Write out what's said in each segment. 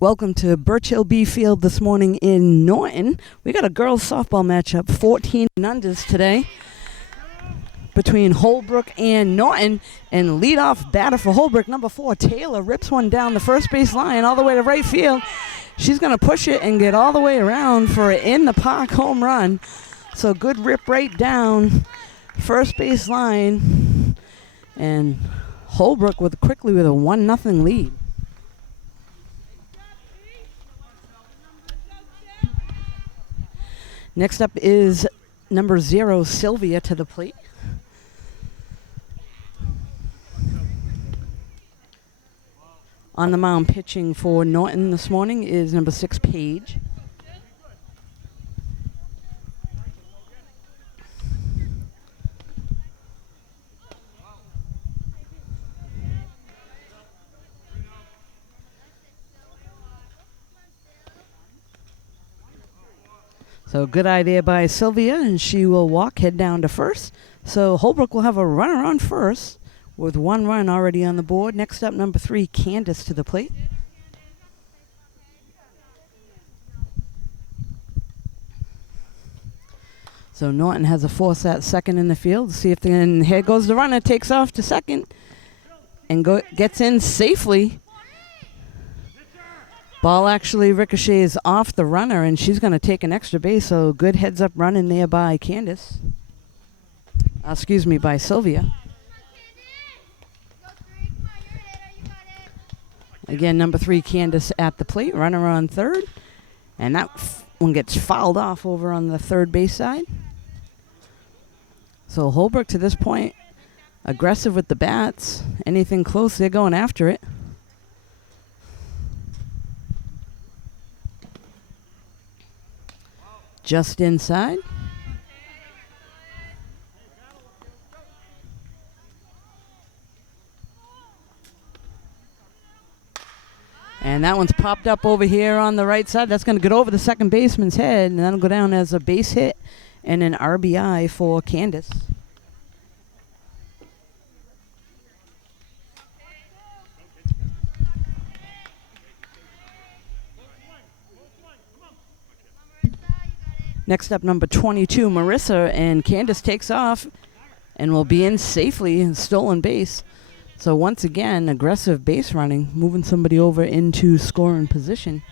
Welcome to Birch Hill B Field this morning in Norton. We got a girls softball matchup, 14 unders today, between Holbrook and Norton. And leadoff batter for Holbrook, number 4, Taylor, rips one down the first base line all the way to right field. She's going to push it and get all the way around for an in the park home run. So good rip right down first base line. And Holbrook quickly with a 1-0 lead. Next up is number 0, Sylvia, to the plate. On the mound pitching for Norton this morning is number 6, Paige. So good eye there by Sylvia, and she will walk, head down to first. So Holbrook will have a runner on first with 1 run already on the board. Next up, number 3, Candace, to the plate. So Norton has a force at second in the field. See if here goes the runner, takes off to second, and gets in safely. Ball actually ricochets off the runner, and she's going to take an extra base, so good heads-up running there by Candace. By Sylvia. Again, number 3, Candace at the plate, runner on third. And that one gets fouled off over on the third base side. So Holbrook, to this point, aggressive with the bats. Anything close, they're going after it. Just inside. And that one's popped up over here on the right side. That's going to get over the second baseman's head, and that'll go down as a base hit and an RBI for Candace. Next up, number 22, Marissa, and Candace takes off and will be in safely in stolen base. So once again, aggressive base running, moving somebody over into scoring position.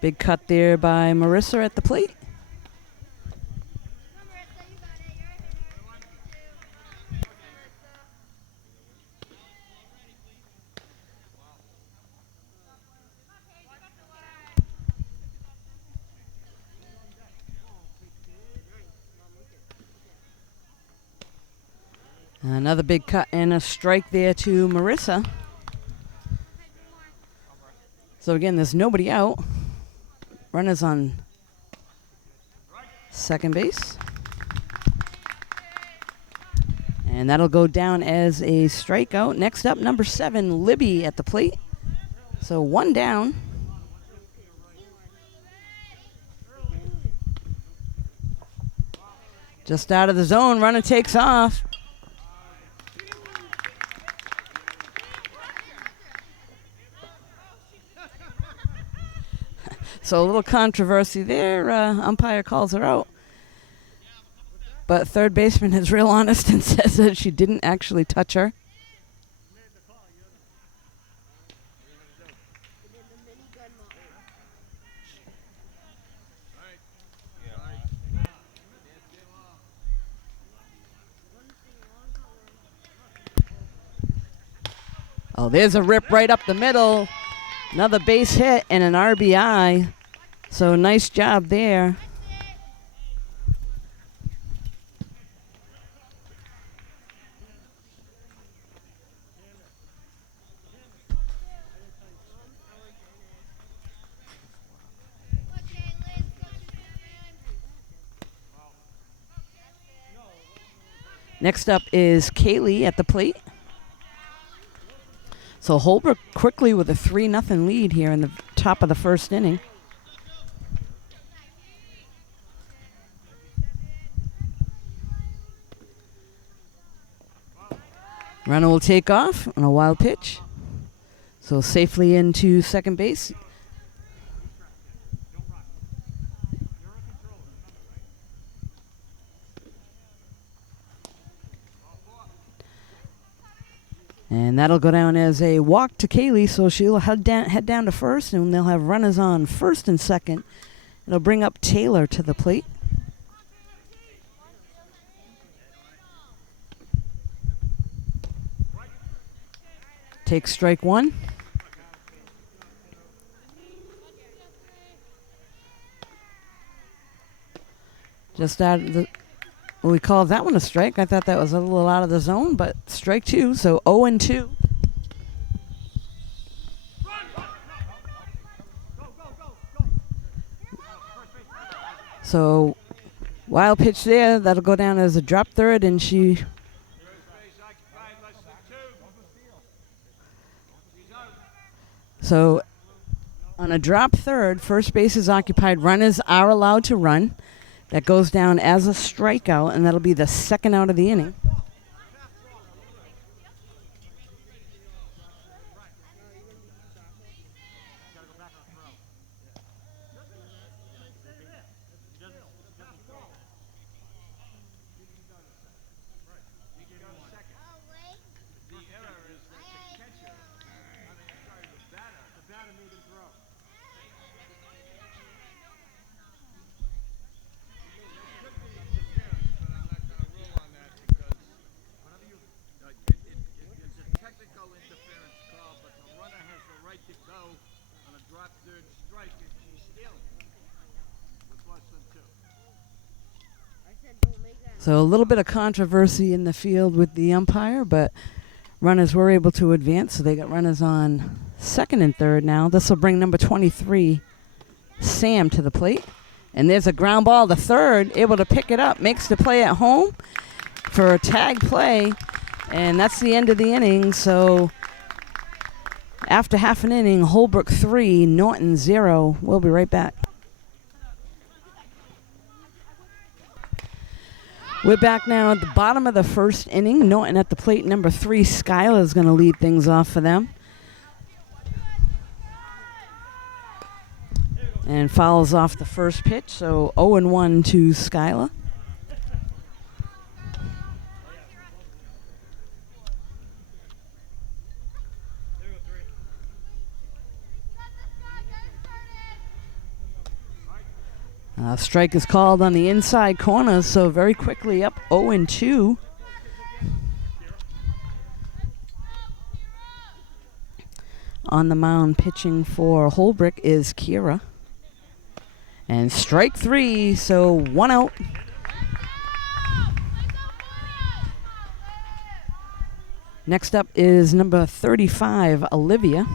Big cut there by Marissa at the plate. Another big cut and a strike there to Marissa. So again, there's nobody out. Runners on second base. And that'll go down as a strikeout. Next up, number 7, Libby at the plate. So 1 down. Just out of the zone, runner takes off. So a little controversy there. Umpire calls her out. But third baseman is real honest and says that she didn't actually touch her. Oh, there's a rip right up the middle. Another base hit and an RBI. So nice job there. Next up is Kaylee at the plate. So Holbrook quickly with a 3-0 lead here in the top of the first inning. Runner will take off on a wild pitch. So safely into second base. And that'll go down as a walk to Kaylee, so she'll head down to first, and they'll have runners on first and second. It'll bring up Taylor to the plate. Takes strike one. Just out of the... Well, we call that one a strike. I thought that was a little out of the zone, but strike two, so 0-2. So, wild pitch there. That'll go down as a drop third, and she... So, on a drop third, first base is occupied. Runners are allowed to run. That goes down as a strikeout, and that'll be the second out of the inning. So a little bit of controversy in the field with the umpire, but runners were able to advance, so they got runners on second and third now. This will bring number 23, Sam, to the plate. And there's a ground ball to third, able to pick it up, makes the play at home for a tag play, and that's the end of the inning. So after half an inning, Holbrook 3, Norton 0. We'll be right back. We're back now at the bottom of the first inning. Norton at the plate. Number 3, Skylar, is going to lead things off for them. And fouls off the first pitch, so 0-1 to Skylar. Strike is called on the inside corner, so very quickly up 0-2. On the mound pitching for Holbrook is Kira. And strike 3, so 1 out. Next up is number 35, Olivia.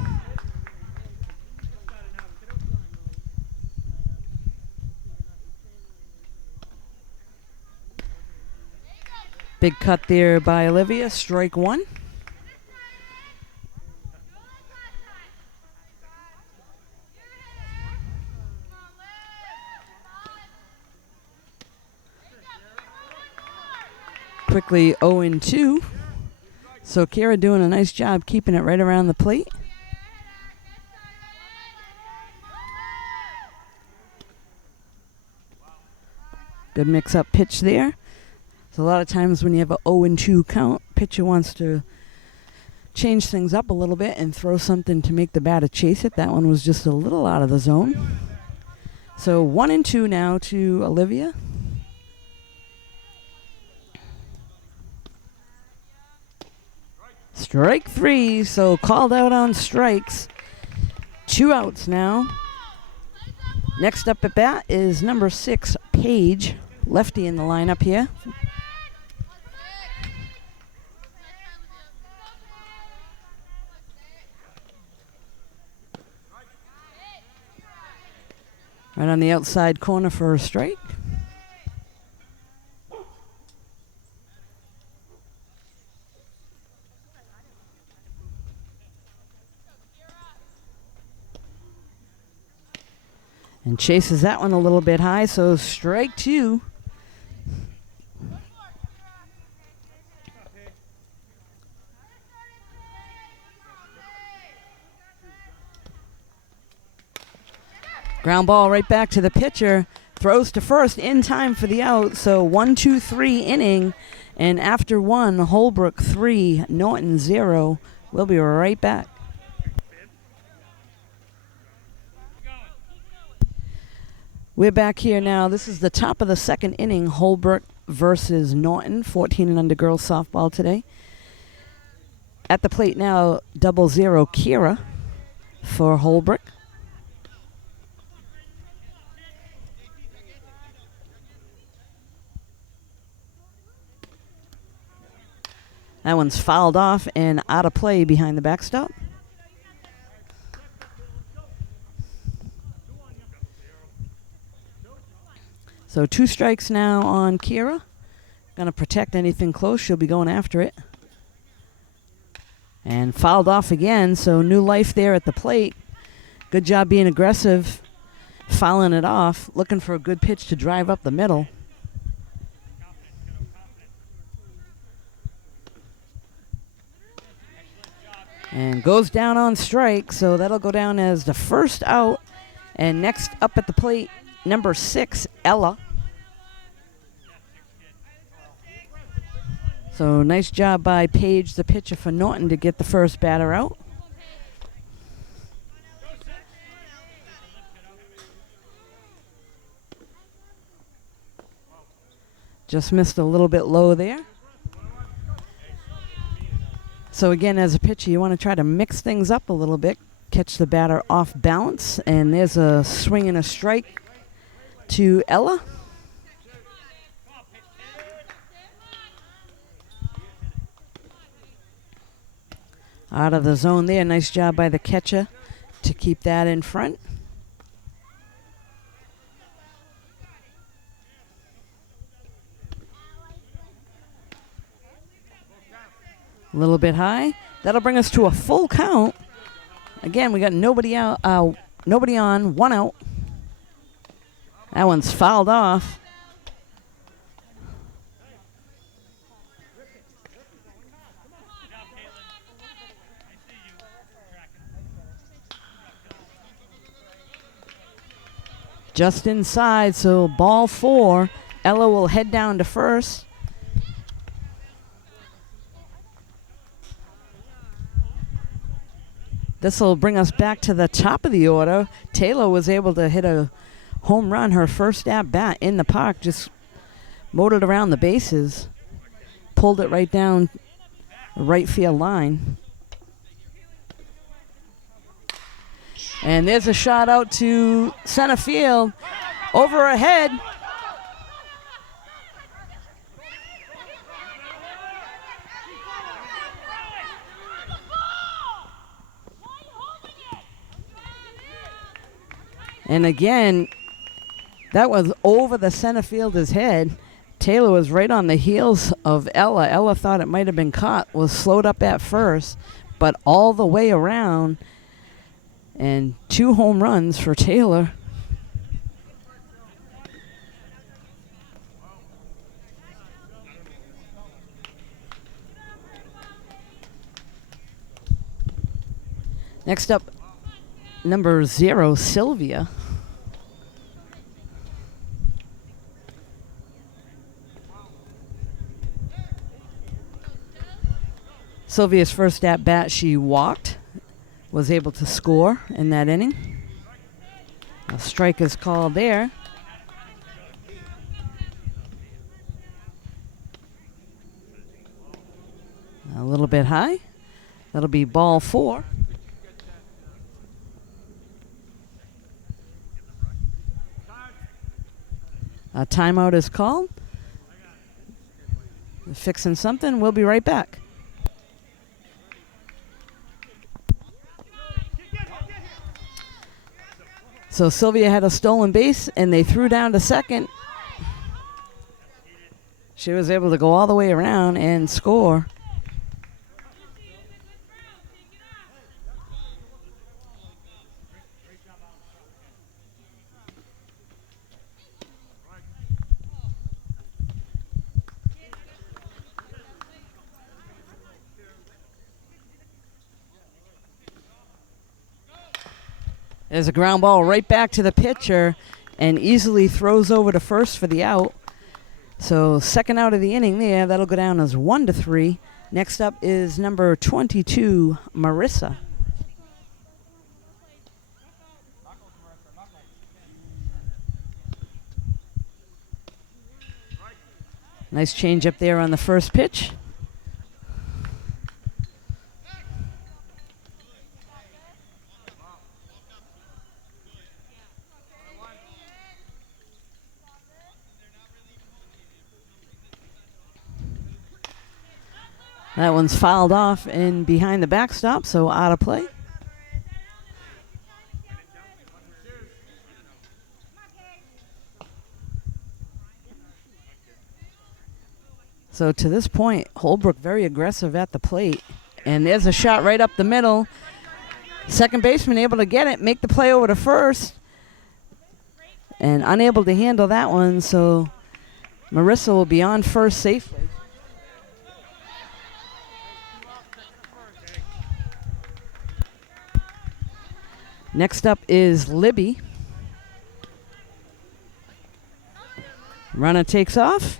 Big cut there by Olivia, strike 1. Quickly 0-2. So Kira doing a nice job keeping it right around the plate. Good mix-up pitch there. So a lot of times when you have a 0-2 count, pitcher wants to change things up a little bit and throw something to make the batter chase it. That one was just a little out of the zone. So 1-2 now to Olivia. Strike 3, so called out on strikes. 2 outs now. Next up at bat is number 6, Paige. Lefty in the lineup here. Right on the outside corner for a strike. And chases that one a little bit high, so strike 2. Ground ball right back to the pitcher. Throws to first in time for the out. So 1-2-3 inning. And after one, Holbrook 3, Norton 0. We'll be right back. We're back here now. This is the top of the second inning. Holbrook versus Norton. 14 and under girls softball today. At the plate now, 00 Kira for Holbrook. That one's fouled off and out of play behind the backstop. So 2 strikes now on Kira. Going to protect anything close. She'll be going after it. And fouled off again, so new life there at the plate. Good job being aggressive, fouling it off, looking for a good pitch to drive up the middle. And goes down on strike, so that'll go down as the first out. And next up at the plate, number 6, Ella. So nice job by Paige, the pitcher for Norton, to get the first batter out. Just missed a little bit low there. So again, as a pitcher, you want to try to mix things up a little bit, catch the batter off balance, and there's a swing and a strike to Ella. Out of the zone there. Nice job by the catcher to keep that in front. A little bit high. That'll bring us to a full count. Again, we got nobody out, nobody on, 1 out. That one's fouled off. Just inside, so ball 4. Ella will head down to first. This will bring us back to the top of the order. Taylor was able to hit a home run, her first at bat in the park, just motored around the bases, pulled it right down the right field line. And there's a shot out to center field, over her head. And again, that was over the center fielder's head. Taylor was right on the heels of Ella. Ella thought it might have been caught, was slowed up at first, but all the way around. And 2 home runs for Taylor. Next up, number 0, Sylvia. Sylvia's first at bat, she walked. Was able to score in that inning. A strike is called there. A little bit high. That'll be ball 4. A timeout is called. Fixing something. We'll be right back. So Sylvia had a stolen base, and they threw down to second. She was able to go all the way around and score. There's a ground ball right back to the pitcher and easily throws over to first for the out. So second out of the inning there. That'll go down as 1-3. Next up is number 22, Marissa. Nice change up there on the first pitch. That one's fouled off and behind the backstop, so out of play. So to this point, Holbrook very aggressive at the plate. And there's a shot right up the middle. Second baseman able to get it, make the play over to first. And unable to handle that one, so Marissa will be on first safely. Next up is Libby. Runner takes off.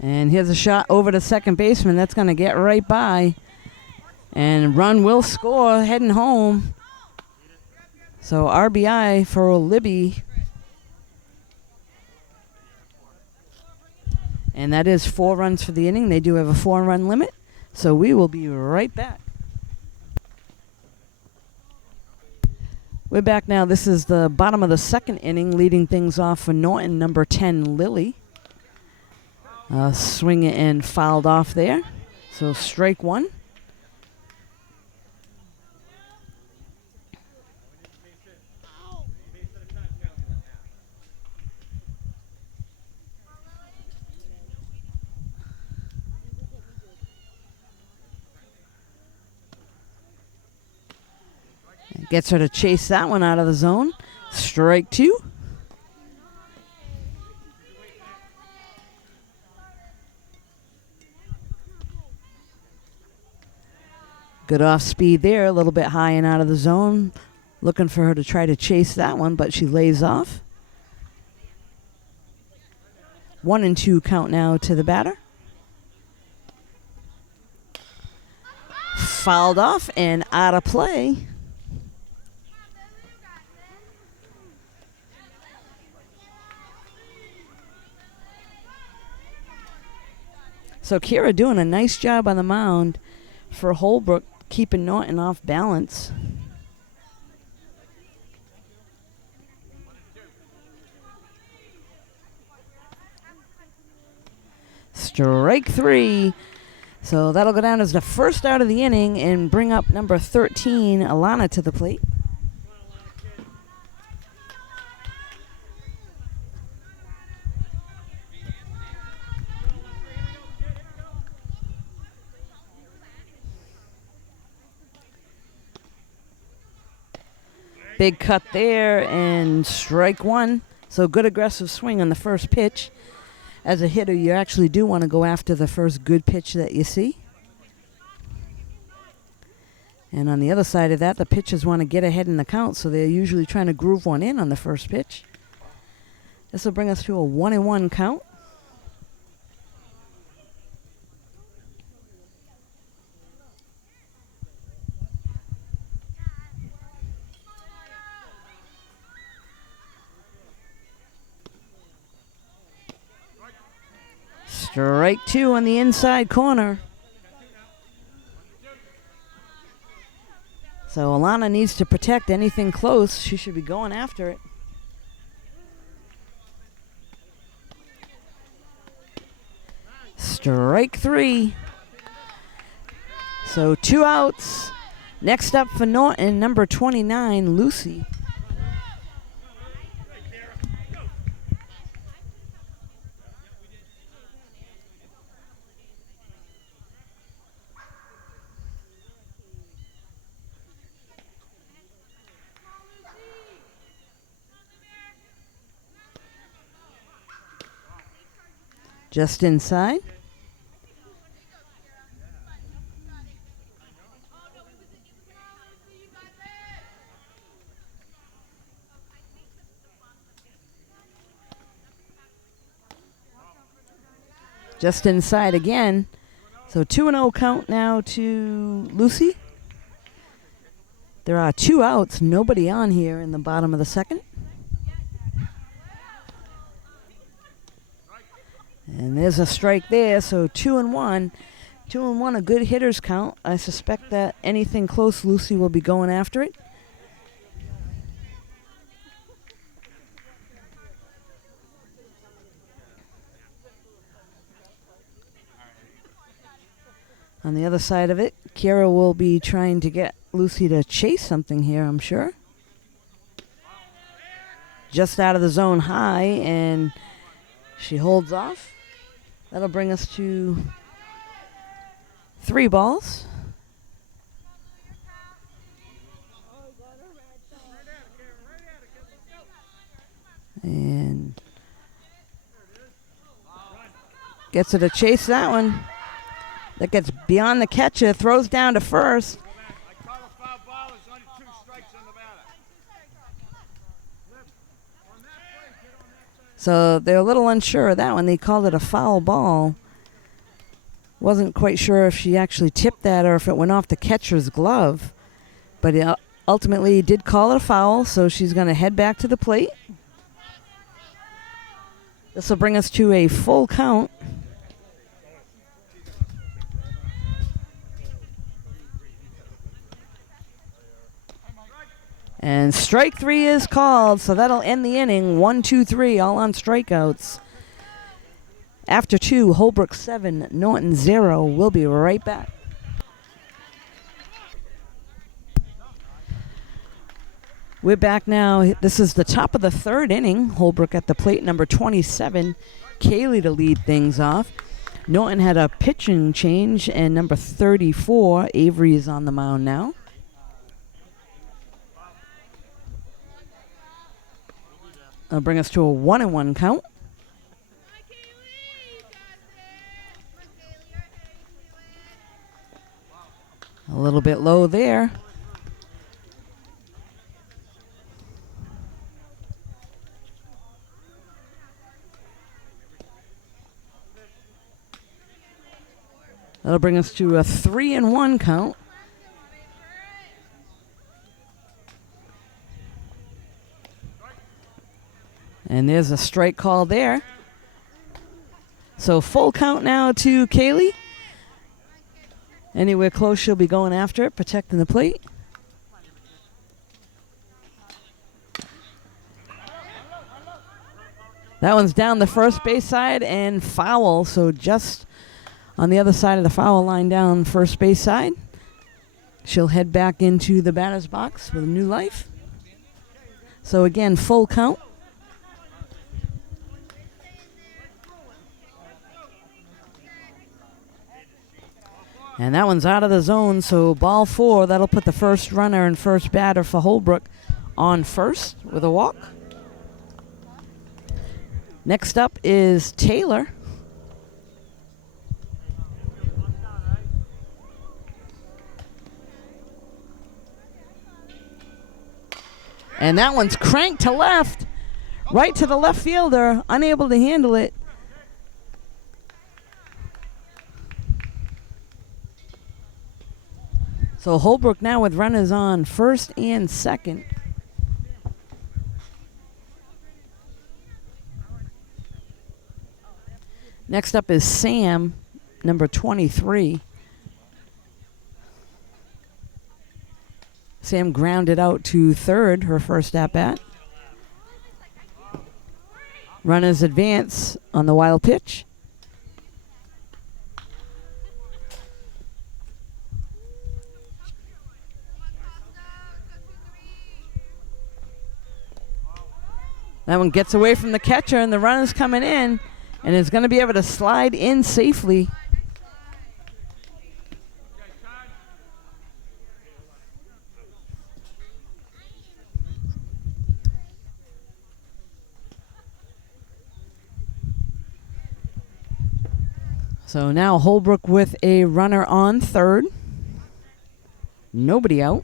And here's a shot over to second baseman. That's going to get right by. And run will score heading home. So RBI for Libby. And that is 4 runs for the inning. They do have a 4-run limit. So we will be right back. We're back now. This is the bottom of the second inning, leading things off for Norton, number 10, Lily. Swing and fouled off there. So strike one. Gets her to chase that one out of the zone. Strike two. Good off speed there, a little bit high and out of the zone. Looking for her to try to chase that one, but she lays off. 1-2 count now to the batter. Fouled off and out of play. So Kira doing a nice job on the mound for Holbrook, keeping Norton off balance. Strike three. So that'll go down as the first out of the inning and bring up number 13, Alana, to the plate. Big cut there and strike one. So good aggressive swing on the first pitch. As a hitter, you actually do want to go after the first good pitch that you see. And on the other side of that, the pitchers want to get ahead in the count, so they're usually trying to groove one in on the first pitch. This will bring us to a 1-1 count. Strike two on the inside corner. So Alana needs to protect anything close. She should be going after it. Strike three. So 2 outs. Next up for Norton, number 29, Lucy. Just inside. Just inside again. So 2-0 count now to Lucy. There are 2 outs, nobody on here in the bottom of the second. And there's a strike there, so 2-1. 2-1, a good hitter's count. I suspect that anything close, Lucy will be going after it. On the other side of it, Kira will be trying to get Lucy to chase something here, I'm sure. Just out of the zone high, and she holds off. That'll bring us to 3 balls. And gets her to chase that one. That gets beyond the catcher, throws down to first. So they're a little unsure of that one. They called it a foul ball. Wasn't quite sure if she actually tipped that or if it went off the catcher's glove. But ultimately did call it a foul, so she's going to head back to the plate. This will bring us to a full count. And strike 3 is called, so that'll end the inning. 1, 2, 3, all on strikeouts. After 2, Holbrook 7, Norton 0. We'll be right back. We're back now. This is the top of the 3rd inning. Holbrook at the plate, number 27. Kaylee to lead things off. Norton had a pitching change, and number 34, Avery, is on the mound now. That'll bring us to a 1-1 count. A little bit low there. That'll bring us to a 3-1 count. And there's a strike call there. So full count now to Kaylee. Anywhere close, she'll be going after it, protecting the plate. That one's down the first base side and foul, so just on the other side of the foul line down first base side. She'll head back into the batter's box with a new life. So again, full count. And that one's out of the zone, so ball 4. That'll put the first runner and first batter for Holbrook on first with a walk. Next up is Taylor. And that one's cranked to left, right to the left fielder, unable to handle it. So Holbrook now with runners on first and second. Next up is Sam, number 23. Sam grounded out to third, her first at-bat. Runners advance on the wild pitch. That one gets away from the catcher, and the runner's coming in, and is going to be able to slide in safely. So now Holbrook with a runner on third. Nobody out.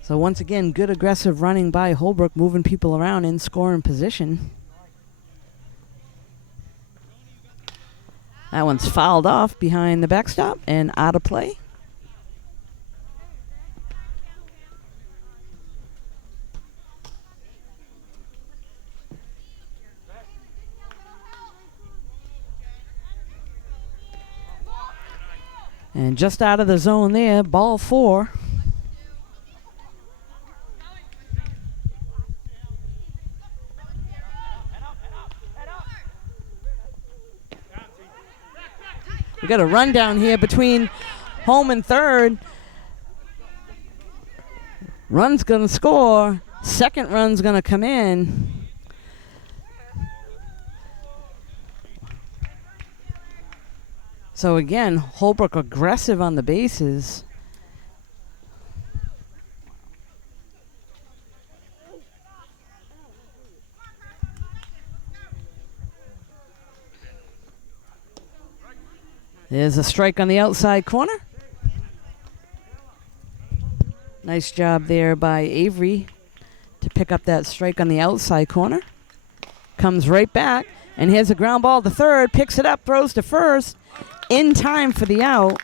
So once again, good aggressive running by Holbrook, moving people around in scoring position. That one's fouled off behind the backstop and out of play. And just out of the zone there, ball 4. We got a run down here between home and third. Run's going to score. Second run's going to come in. So again, Holbrook aggressive on the bases. There's a strike on the outside corner. Nice job there by Avery to pick up that strike on the outside corner. Comes right back, and here's a ground ball to third, picks it up, throws to first, in time for the out.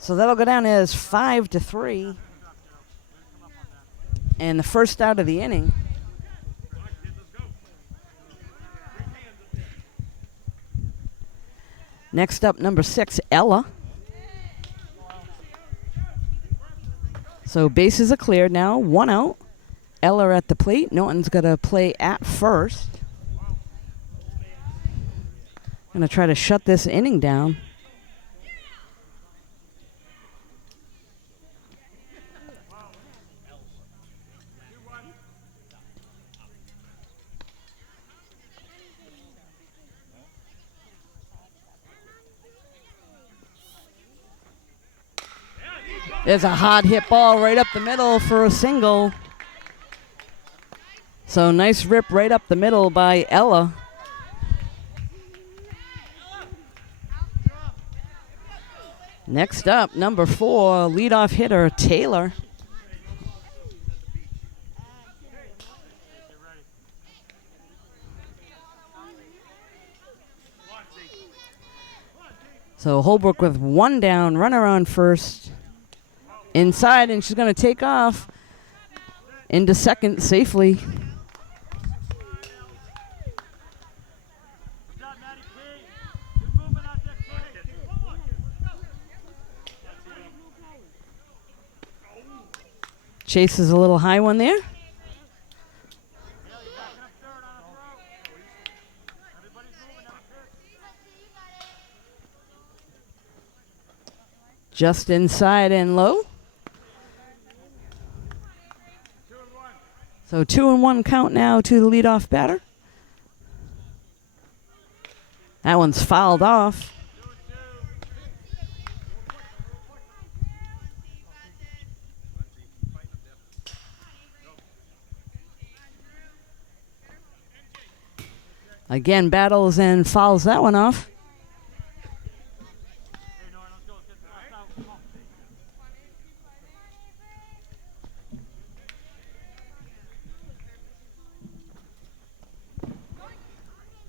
So that'll go down as 5-3. And the first out of the inning. Next up, number 6, Ella. So bases are cleared now, 1 out. Ella at the plate. Norton's going to play at first. Going to try to shut this inning down. There's a hard hit ball right up the middle for a single. So nice rip right up the middle by Ella. Next up, number 4, leadoff hitter Taylor. So Holbrook with 1 down, runner on first. Inside, and she's going to take off into second safely. Chases a little high one there. Just inside and low. So 2-1 count now to the leadoff batter. That one's fouled off. Again, battles and fouls that one off.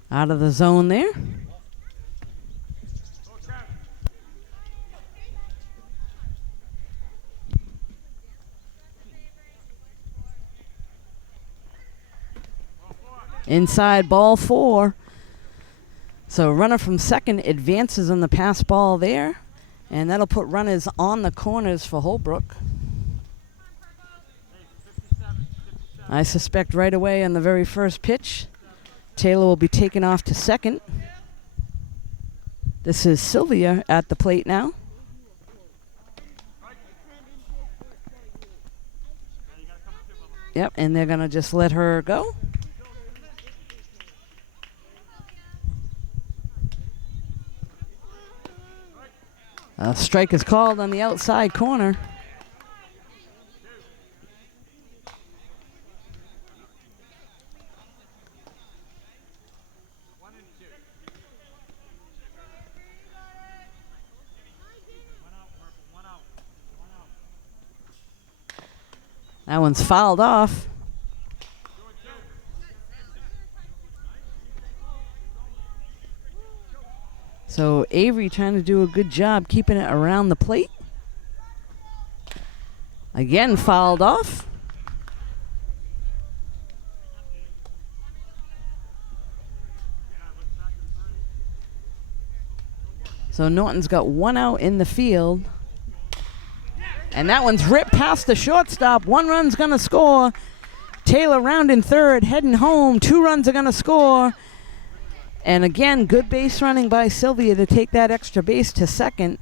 Out of the zone there. Inside, ball 4. So runner from second advances on the pass ball there. And that'll put runners on the corners for Holbrook. I suspect right away on the very first pitch, Taylor will be taken off to second. This is Sylvia at the plate now. Yep, and they're going to just let her go. A strike is called on the outside corner. That one's fouled off. So Avery trying to do a good job keeping it around the plate. Again, fouled off. So Norton's got one out in the field. And that one's ripped past the shortstop. One run's going to score. Taylor rounding third, heading home. 2 runs are going to score. And again, good base running by Sylvia to take that extra base to second.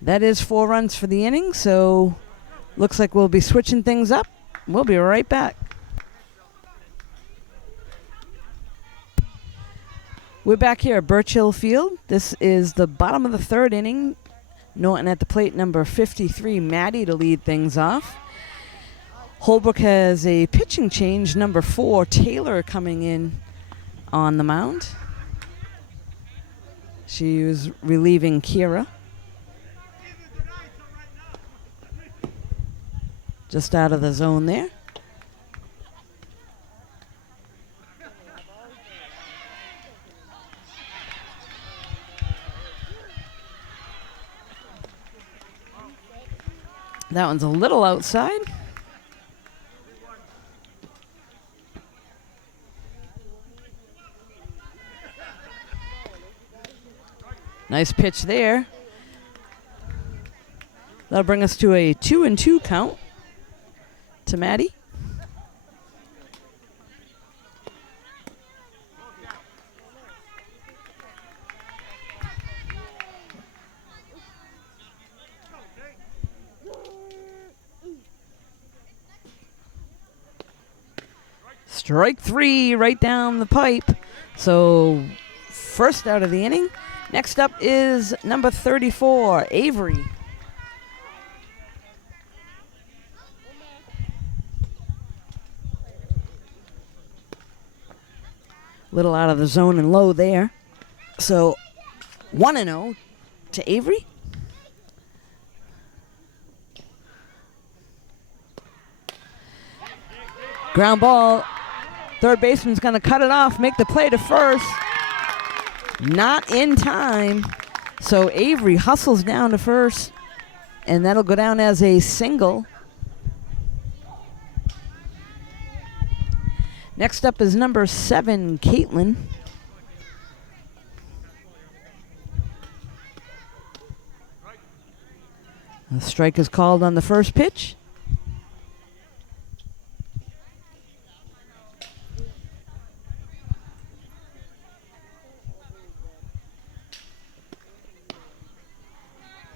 That is 4 runs for the inning, so looks like we'll be switching things up. We'll be right back. We're back here at Birch Hill Field. This is the bottom of the 3rd inning. Norton at the plate, number 53, Maddie, to lead things off. Holbrook has a pitching change, number 4, Taylor, coming in on the mound. She was relieving Kira. Just out of the zone there. That one's a little outside. Nice pitch there. That'll bring us to a 2-2 count to Maddie. Strike 3 right down the pipe. So first out of the inning. Next up is number 34, Avery. Little out of the zone and low there. So 1-0 to Avery. Ground ball. Third baseman's going to cut it off, make the play to first. Not in time. So Avery hustles down to first, and that'll go down as a single. Next up is number 7, Caitlin. A strike is called on the first pitch.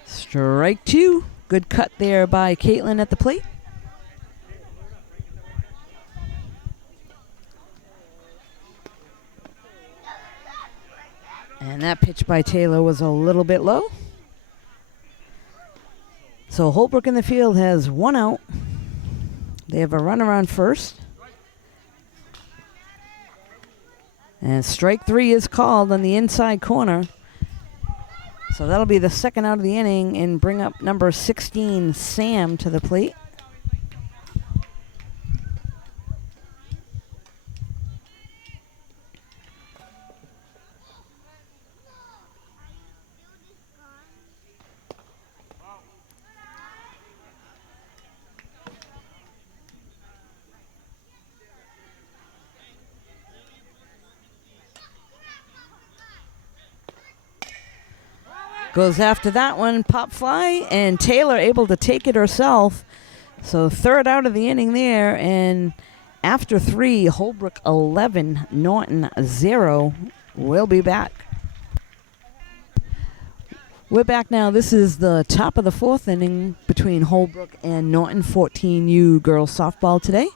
Strike 2. Good cut there by Caitlin at the plate. And that pitch by Taylor was a little bit low. So Holbrook in the field has 1 out. They have a runner on first. And strike 3 is called on the inside corner. So that'll be the second out of the inning and bring up number 16, Sam, to the plate. Goes after that one, pop fly, and Taylor able to take it herself. So third out of the inning there, and after 3, Holbrook 11, Norton 0. We'll be back. We're back now. This is the top of the 4th inning between Holbrook and Norton, 14U girls softball today.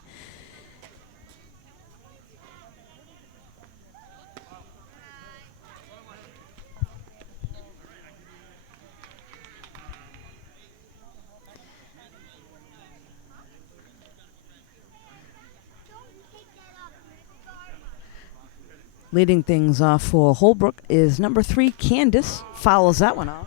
Leading things off for Holbrook is number 3, Candace. Fouls that one off.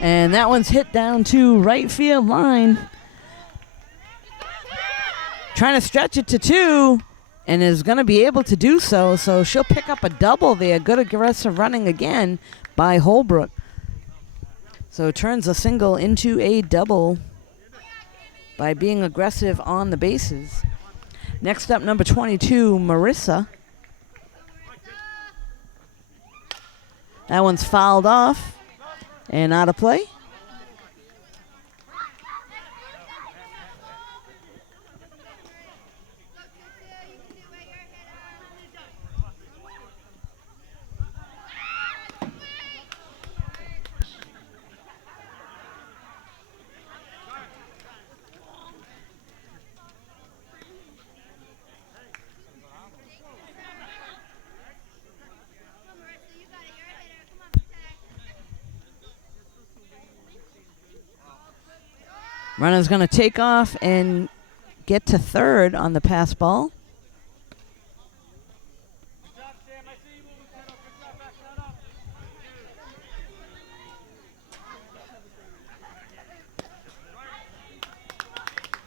And that one's hit down to right field line. Trying to stretch it to 2, and is going to be able to do so. So she'll pick up a double there. Good aggressive running again by Holbrook. So turns a single into a double by being aggressive on the bases. Next up, number 22, Marissa. That one's fouled off and out of play. Runner's going to take off and get to third on the pass ball.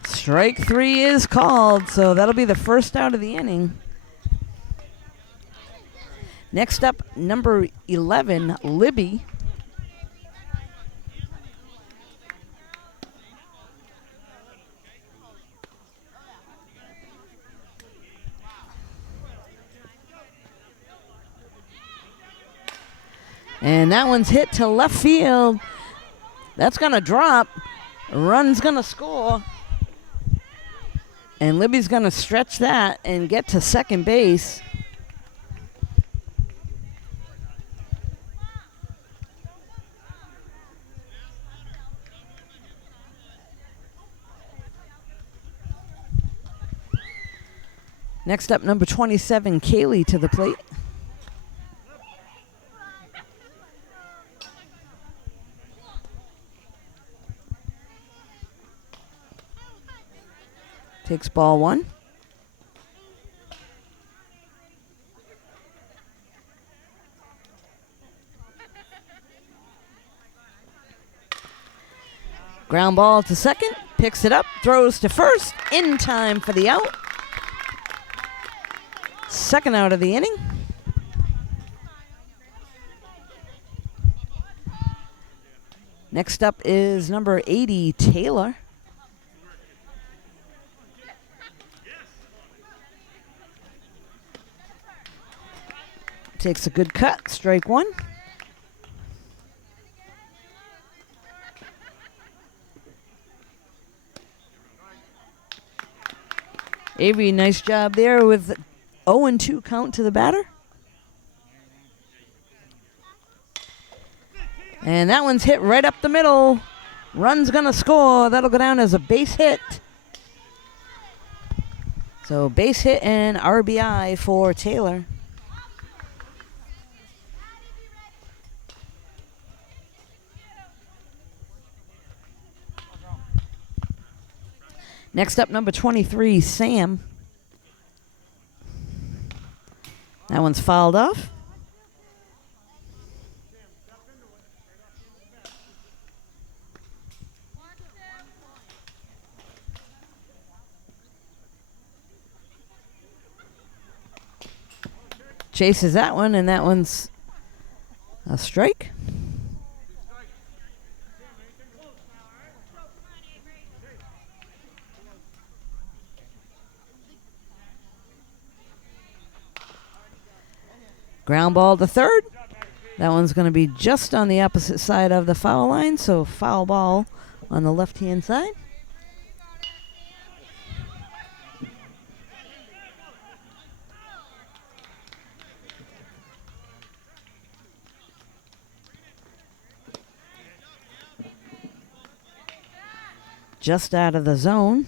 Strike 3 is called, so that'll be the first out of the inning. Next up, number 11, Libby. And that one's hit to left field. That's going to drop. Run's going to score. And Libby's going to stretch that and get to second base. Next up, number 27, Kaylee to the plate. Takes ball 1. Ground ball to second. Picks it up. Throws to first. In time for the out. Second out of the inning. Next up is number 80, Taylor. Takes a good cut, strike 1. Avery, nice job there with 0-2 count to the batter. And that one's hit right up the middle. Run's gonna score. That'll go down as a base hit. So base hit and RBI for Taylor. Next up, number 23, Sam. That one's fouled off. Chases that one, and that one's a strike. Ground ball to third. That one's going to be just on the opposite side of the foul line, so foul ball on the left-hand side. Just out of the zone.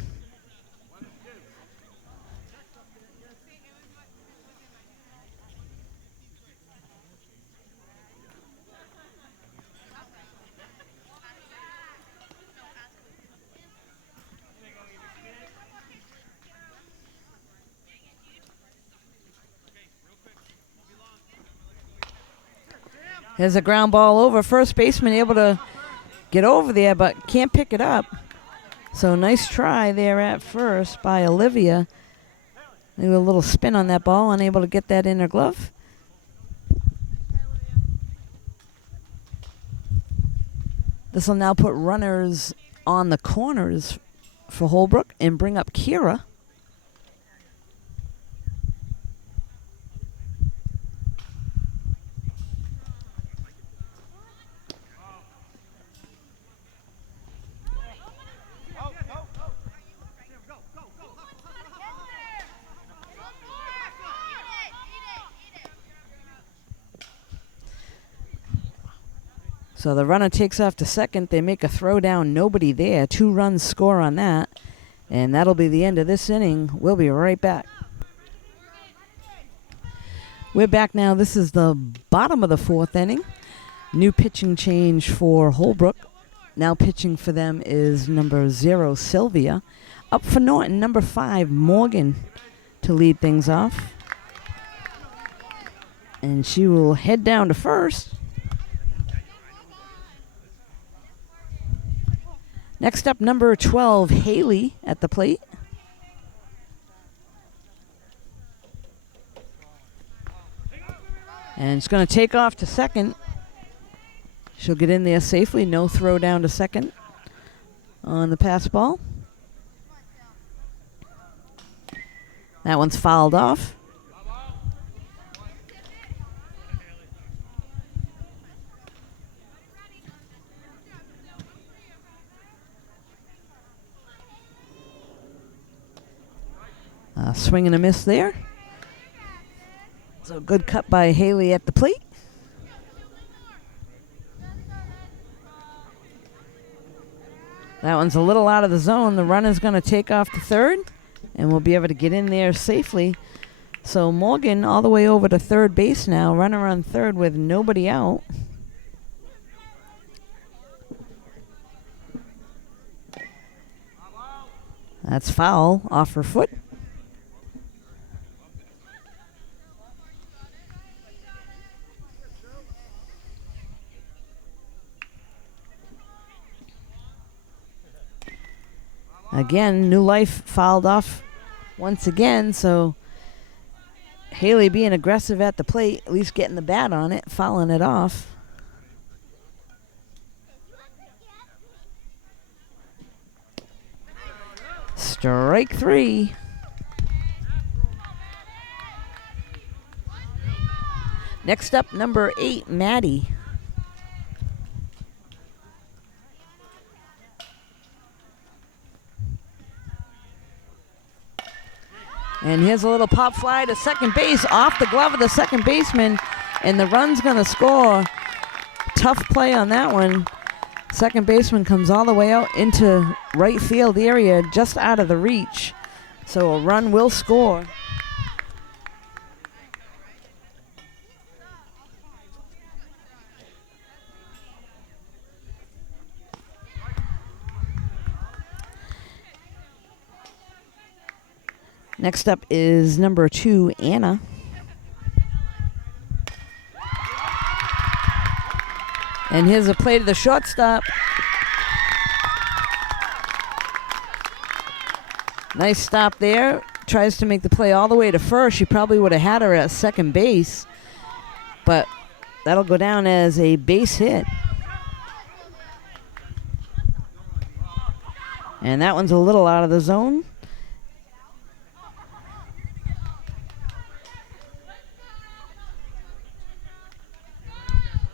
Here's a ground ball over. First baseman able to get over there, but can't pick it up. So nice try there at first by Olivia. Maybe a little spin on that ball, unable to get that in her glove. This will now put runners on the corners for Holbrook and bring up Kira. So the runner takes off to second. They make a throw down, nobody there. 2 runs score on that. And that'll be the end of this inning. We'll be right back. We're back now. This is the bottom of the 4th inning. New pitching change for Holbrook. Now pitching for them is number 0, Sylvia. Up for Norton, number 5, Morgan, to lead things off. And she will head down to first. Next up, number 12, Haley at the plate. And it's going to take off to second. She'll get in there safely. No throw down to second on the pass ball. That one's fouled off. Swing and a miss there. So good cut by Haley at the plate. That one's a little out of the zone. The runner's going to take off to third, and we'll be able to get in there safely. So Morgan all the way over to third base now. Runner on third with nobody out. That's foul off her foot. Again, New Life fouled off once again, so Haley being aggressive at the plate, at least getting the bat on it, fouling it off. Strike 3. Next up, number 8, Maddie. And here's a little pop fly to second base off the glove of the second baseman, and the run's going to score. Tough play on that one. Second baseman comes all the way out into right field area, just out of the reach. So a run will score. Next up is number 2, Anna. And here's a play to the shortstop. Nice stop there. Tries to make the play all the way to first. She probably would have had her at second base, but that'll go down as a base hit. And that one's a little out of the zone.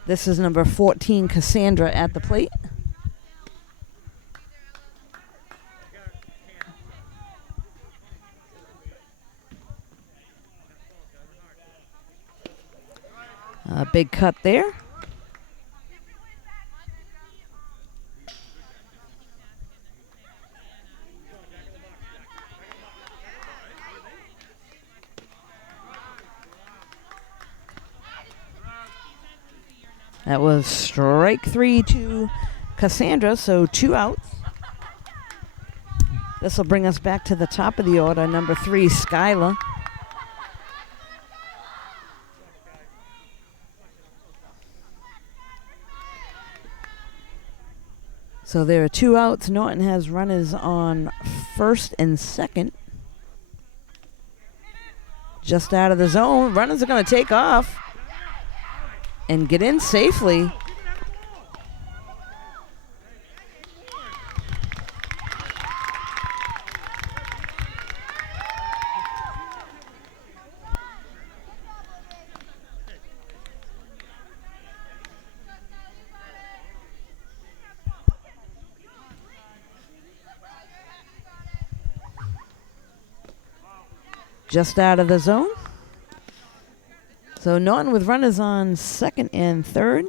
This is number 14, Cassandra, at the plate. A big cut there. That was strike 3 to Cassandra, so 2 outs. This will bring us back to the top of the order. Number 3, Skylar. So there are 2 outs. Norton has runners on first and second. Just out of the zone. Runners are going to take off and get in safely. Just out of the zone. So Norton with runners on second and third.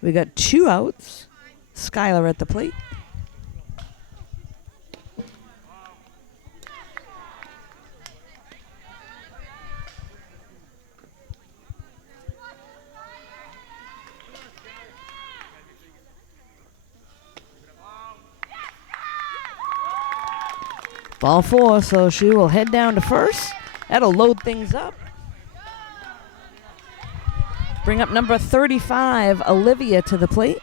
We got 2 outs. Skylar at the plate. Ball 4, so she will head down to first. That'll load things up. Bring up number 35, Olivia, to the plate.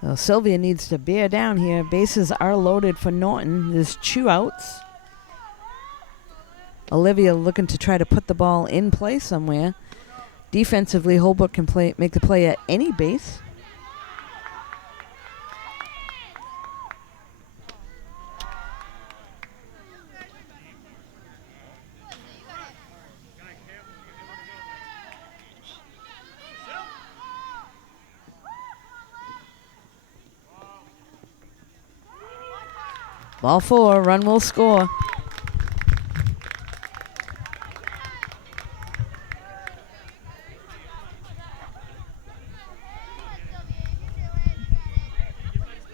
So Sylvia needs to bear down here. Bases are loaded for Norton. There's 2 outs. Olivia looking to try to put the ball in play somewhere. Defensively, Holbrook can make the play at any base. Ball 4, run will score.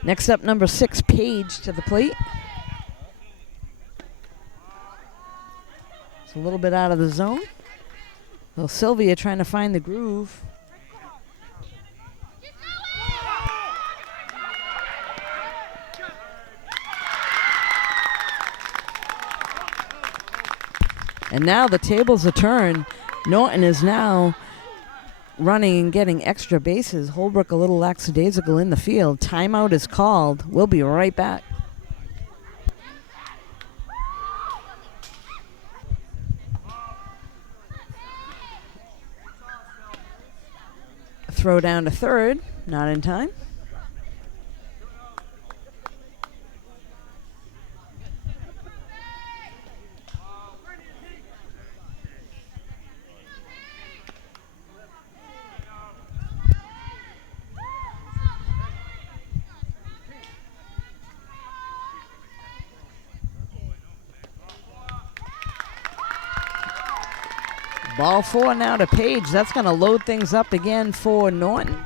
Next up, number 6, Paige, to the plate. It's a little bit out of the zone. So Sylvia trying to find the groove. And now the tables are turned. Norton is now running and getting extra bases. Holbrook a little lackadaisical in the field. Timeout is called. We'll be right back. Throw down to third. Not in time. Ball 4 now to Paige. That's going to load things up again for Norton.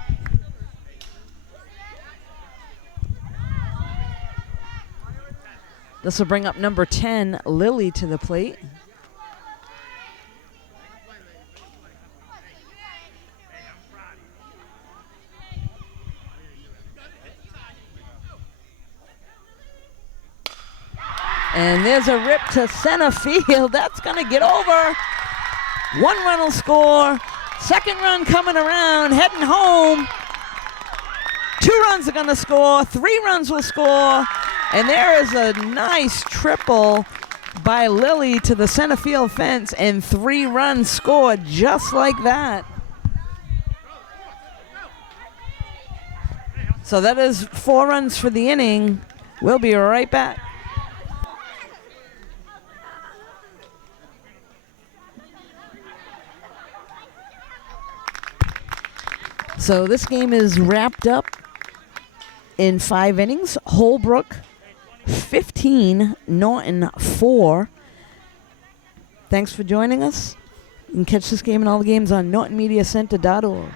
This will bring up number 10, Lily, to the plate. And there's a rip to center field. That's going to get over. 1 run will score. 2nd run coming around, heading home. 2 runs are going to score. 3 runs will score. And there is a nice triple by Lily to the center field fence, and 3 runs scored just like that. So that is 4 runs for the inning. We'll be right back. So this game is wrapped up in 5 innings. Holbrook 15, Norton 4. Thanks for joining us. You can catch this game and all the games on NortonMediaCenter.org.